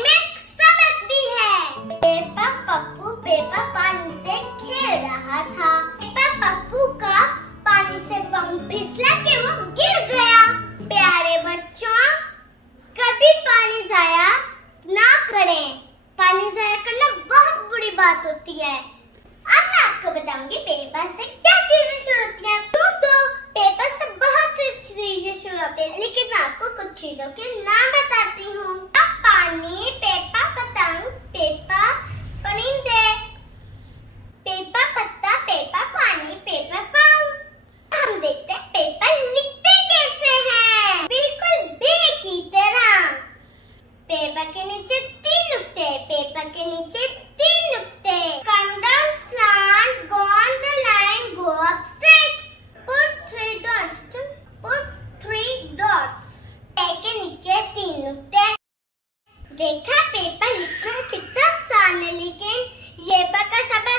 कहानी में एक सबक भी है। पेपा पप्पू पेपा पानी से खेल रहा था। पेपा पप्पू का पानी से पंख फिसला के वो गिर गया। प्यारे बच्चों, कभी पानी जाया ना करें। पानी जाया करना बहुत बुरी बात होती है। अब मैं आपको बताऊंगी पेपर से क्या चीजें शुरू होती हैं। तो पेपर से बहुत सी चीजें शुरू होती हैं, लेकिन मैं आपको कुछ चीजों के नाम बताती हूँ। पानी, पेपा पतंग, पेपा परिंदे, पेपा पत्ता, पेपा पानी, पेपा पाँव। हम देखते हैं पेपर लिखते कैसे हैं। बिल्कुल बे की तरह। पेपर के नीचे 3 नुक्ते, पेपर के नीचे 3 नुक्ते। Come down slant, go on the line, go up straight. Put 3 dots. Put 3 dots. पे के नीचे 3 नुक्ते। देखा पेपर लिखना कितना आसान है, लेकिन ये पेपर का सब